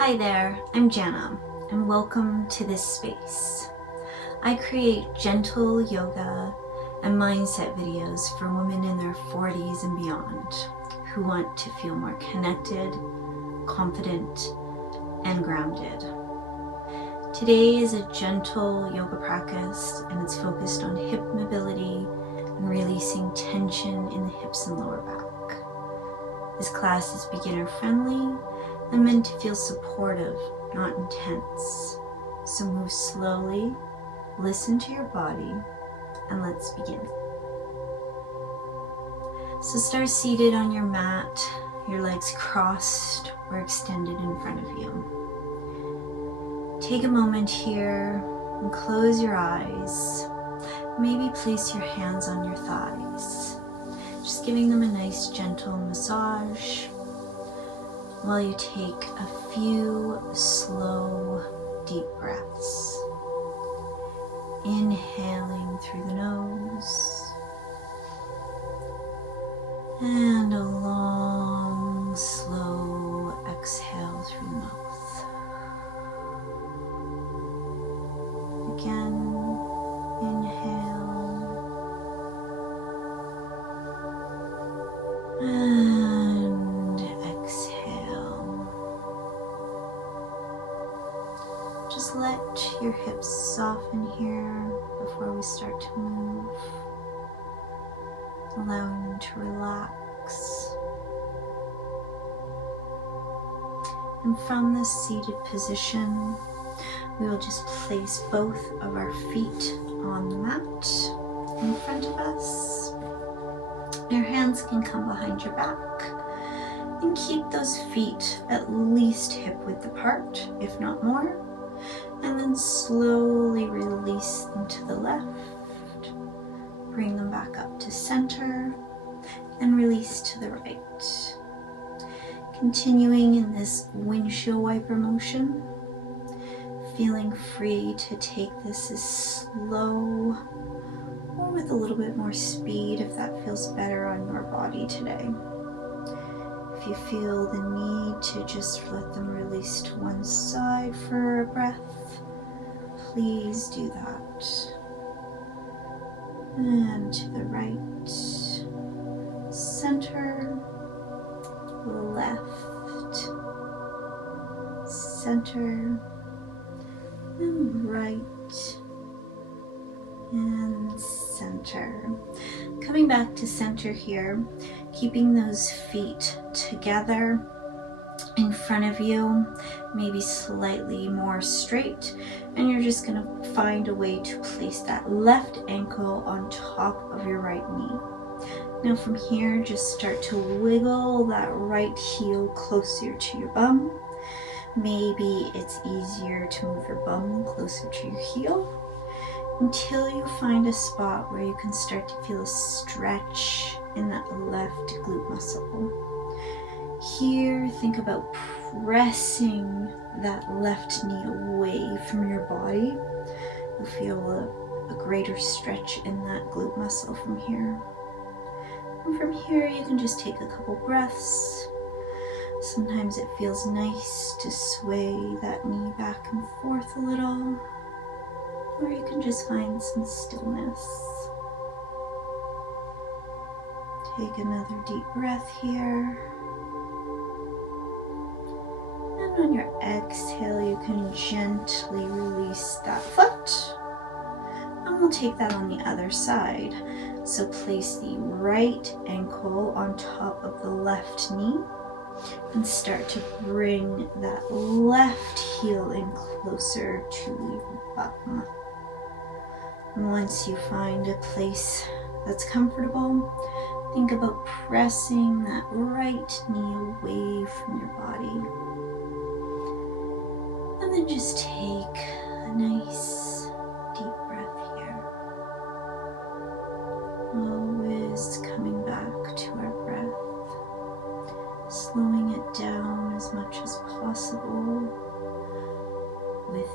Hi there, I'm Jana, and welcome to this space. I create gentle yoga and mindset videos for women in their 40s and beyond who want to feel more connected, confident, and grounded. Today is a gentle yoga practice, and it's focused on hip mobility and releasing tension in the hips and lower back. This class is beginner friendly and meant to feel supportive, not intense. So move slowly, listen to your body, and let's begin. So start seated on your mat, your legs crossed or extended in front of you. Take a moment here and close your eyes. Maybe place your hands on your thighs, just giving them a nice gentle massage, while you take a few slow, deep breaths. Inhaling through the nose and a long, slow exhale through the mouth. Again, inhale and exhale. Just let your hips soften here before we start to move, allowing them to relax. And from this seated position, we will just place both of our feet on the mat in front of us. Your hands can come behind your back, and keep those feet at least hip width apart, if not more. And then slowly release them to the left, bring them back up to center, and release to the right. Continuing in this windshield wiper motion, feeling free to take this as slow or with a little bit more speed if that feels better on your body today. If you feel the need to just let them release to one side for a breath, please do that. And to the right, center, left, center, and right, and center. Coming back to center here, keeping those feet together in front of you, maybe slightly more straight, and you're just going to find a way to place that left ankle on top of your right knee. Now from here, just start to wiggle that right heel closer to your bum. Maybe it's easier to move your bum closer to your heel until you find a spot where you can start to feel a stretch in that left glute muscle. Here, think about pressing that left knee away from your body. You'll feel a greater stretch in that glute muscle from here. And from here, you can just take a couple breaths. Sometimes it feels nice to sway that knee back and forth a little, or you can just find some stillness. Take another deep breath here. And on your exhale, you can gently release that foot. And we'll take that on the other side. So place the right ankle on top of the left knee and start to bring that left heel in closer to your bum. And once you find a place that's comfortable, think about pressing that right knee away from your body. And then just take a nice deep breath here. Always coming back to our breath, slowing it down as much as possible with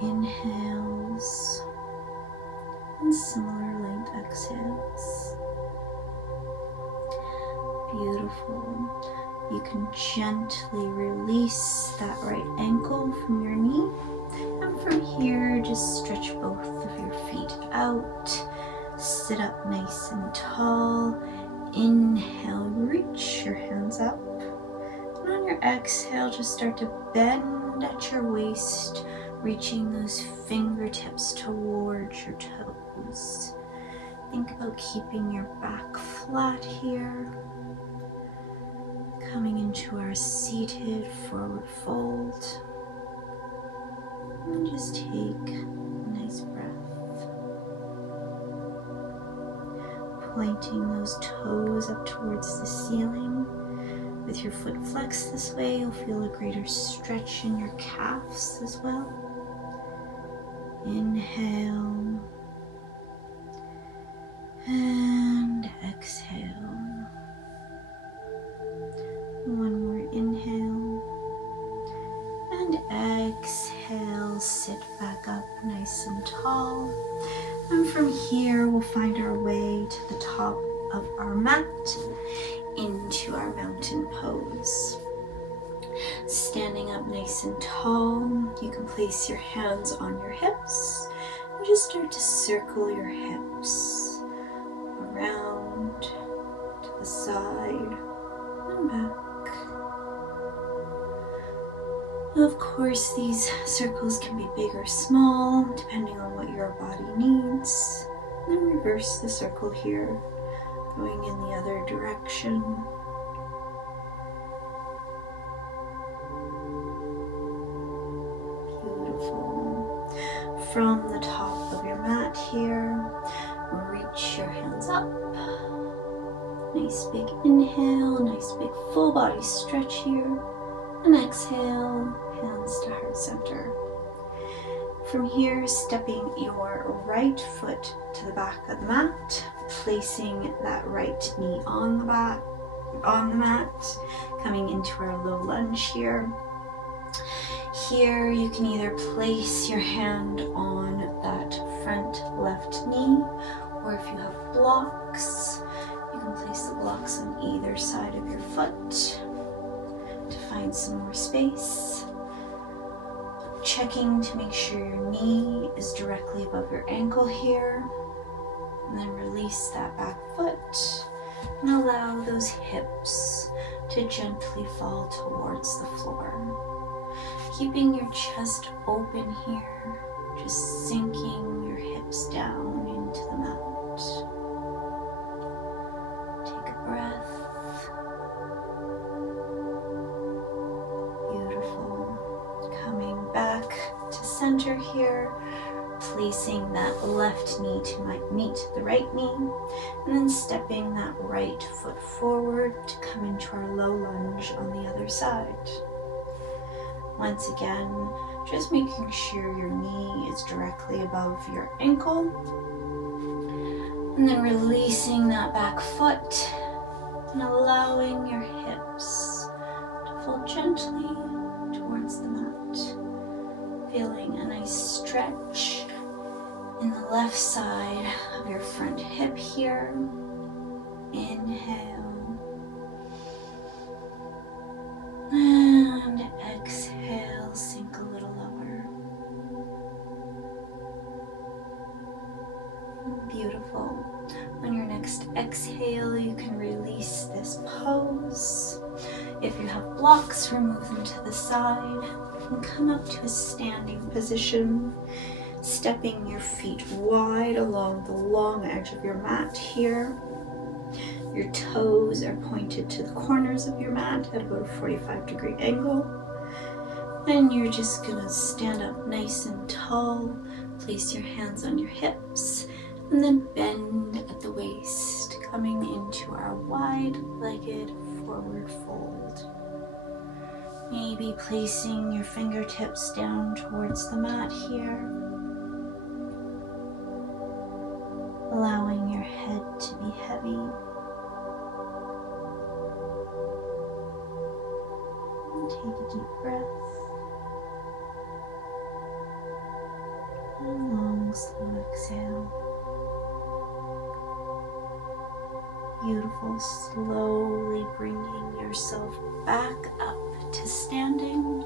inhales and similar length exhales. Beautiful. You can gently release that right ankle from your knee. And from here, just stretch both of your feet out. Sit up nice and tall. Inhale, reach your hands up. And on your exhale, just start to bend at your waist, reaching those fingertips towards your toes. Think about keeping your back flat here. Coming into our seated forward fold. And just take a nice breath. Pointing those toes up towards the ceiling. With your foot flexed this way, you'll feel a greater stretch in your calves as well. Inhale. And exhale. One more inhale. And exhale. Sit back up nice and tall. And from here, we'll find our way to the top of our mat into our mountain pose. Standing up nice and tall, you can place your hands on your hips and just start to circle your hips around to the side and back. Of course, these circles can be big or small, depending on what your body needs. And then reverse the circle here, going in the other direction. Beautiful. From the top of your mat here, reach your hands up. Nice big inhale, nice big full body stretch here. And exhale, hands to heart center. From here, stepping your right foot to the back of the mat, placing that right knee on the mat, coming into our low lunge here. Here, you can either place your hand on that front left knee, or if you have blocks, you can place the blocks on either side of your foot. To find some more space. Checking to make sure your knee is directly above your ankle here. And then release that back foot and allow those hips to gently fall towards the floor. Keeping your chest open here, just sinking your hips down into the mat. Take a breath. Back to center here, placing that left knee to meet the right knee, and then stepping that right foot forward to come into our low lunge on the other side. Once again, just making sure your knee is directly above your ankle, and then releasing that back foot and allowing your hips to fall gently towards the mat. Feeling a nice stretch in the left side of your front hip here. Inhale. And exhale, sink a little lower. Beautiful. On your next exhale, you can release this pose. If you have blocks, remove them to the side. And come up to a standing position, stepping your feet wide along the long edge of your mat here. Your toes are pointed to the corners of your mat at about a 45-degree angle. And you're just gonna stand up nice and tall, place your hands on your hips, and then bend at the waist, coming into our wide-legged forward fold. Maybe placing your fingertips down towards the mat here. Allowing your head to be heavy. And take a deep breath. And a long, slow exhale. Beautiful, slowly bringing yourself back up to standing.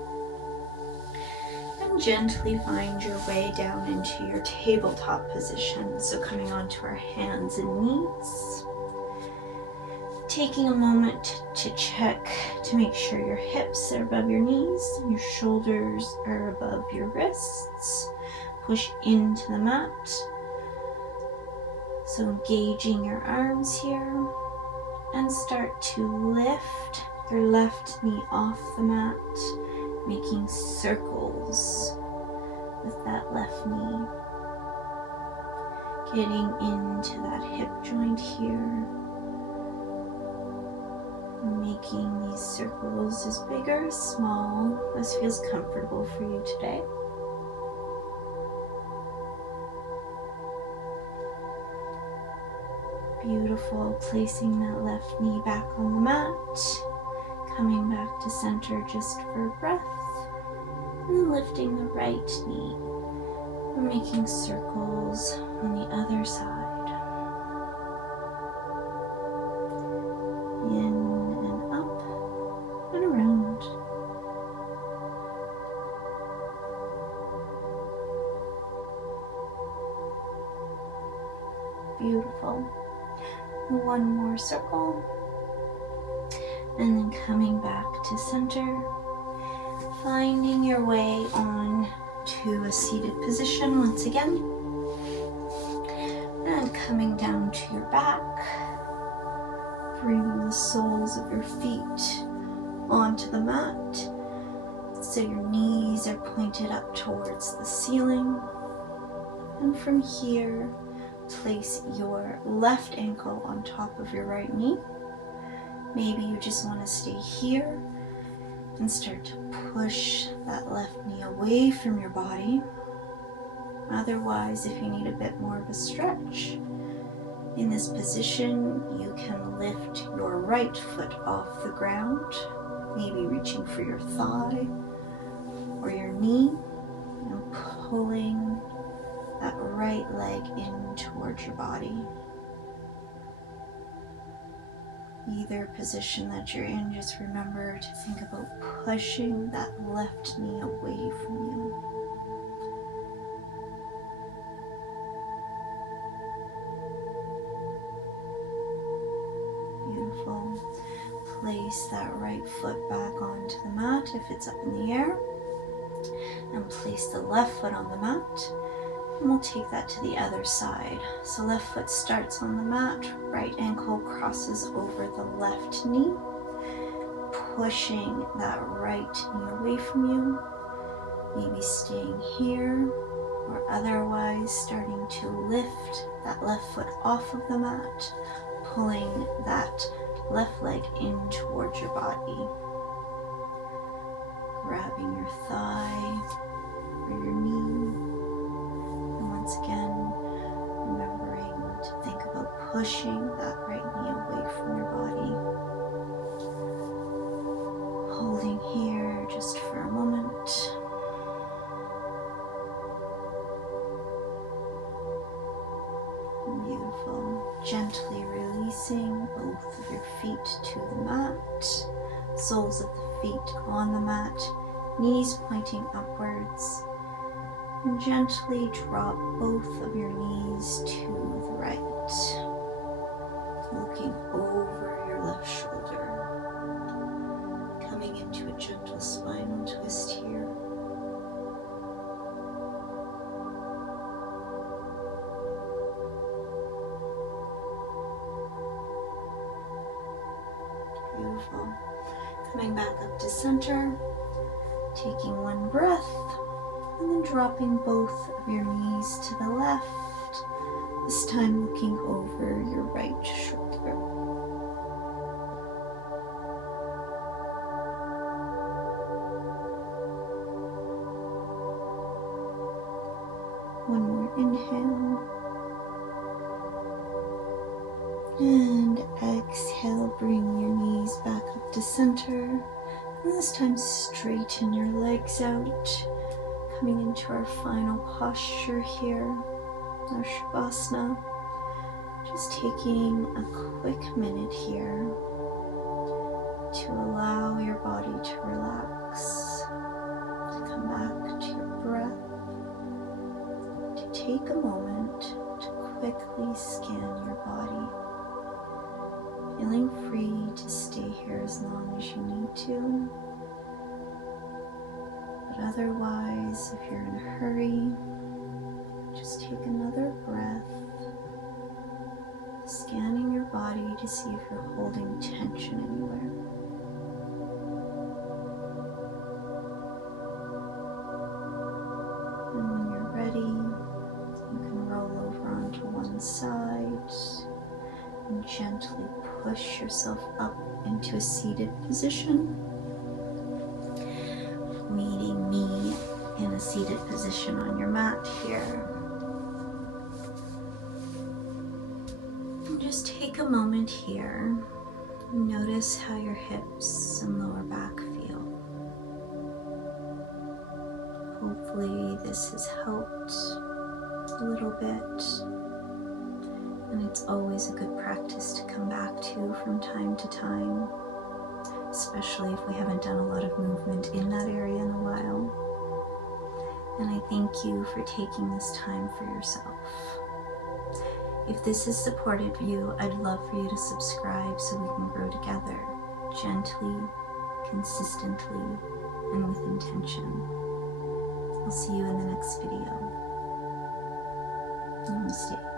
And gently find your way down into your tabletop position. So coming onto our hands and knees. Taking a moment to check to make sure your hips are above your knees, your shoulders are above your wrists. Push into the mat. So engaging your arms here, and start to lift your left knee off the mat, making circles with that left knee. Getting into that hip joint here. Making these circles as big or as small as feels comfortable for you today. Beautiful. Placing that left knee back on the mat. Coming back to center just for breath. And then lifting the right knee. We're making circles on the other side. In and up and around. Beautiful. One more circle, and then coming back to center, finding your way on to a seated position once again, and coming down to your back, bringing the soles of your feet onto the mat, so your knees are pointed up towards the ceiling, and from here, place your left ankle on top of your right knee. Maybe you just want to stay here and start to push that left knee away from your body. Otherwise, if you need a bit more of a stretch, in this position, you can lift your right foot off the ground, maybe reaching for your thigh or your knee and pulling that right leg in towards your body. Either position that you're in, just remember to think about pushing that left knee away from you. Beautiful. Place that right foot back onto the mat if it's up in the air, and place the left foot on the mat. And we'll take that to the other side. So left foot starts on the mat, right ankle crosses over the left knee, pushing that right knee away from you, maybe staying here, or otherwise starting to lift that left foot off of the mat, pulling that left leg in towards your body, grabbing your thigh or your knee. Once again, remembering to think about pushing that right knee away from your body. Holding here just for a moment. Beautiful. Gently releasing both of your feet to the mat. Soles of the feet on the mat. Knees pointing upwards. And gently drop both of your knees to the right, looking over your left shoulder, coming into a gentle spinal twist here. Beautiful. Coming back up to center, taking one breath. And then dropping both of your knees to the left, this time looking over your right shoulder. One more inhale. And exhale, bring your knees back up to center. And this time straighten your legs out. Coming into our final posture here, our Shavasana. Just taking a quick minute here to allow your body to relax, to come back to your breath, to take a moment to quickly scan your body, feeling free to stay here as long as you need to. But otherwise, if you're in a hurry, just take another breath, scanning your body to see if you're holding tension anywhere. And when you're ready, you can roll over onto one side and gently push yourself up into a seated position, meeting me in a seated position on your mat here. And just take a moment here and notice how your hips and lower back feel. Hopefully this has helped a little bit, and it's always a good practice to come back to from time to time, especially if we haven't done a lot of movement in that area in a while. And I thank you for taking this time for yourself. If this has supported you, I'd love for you to subscribe so we can grow together, gently, consistently, and with intention. I'll see you in the next video. Namaste.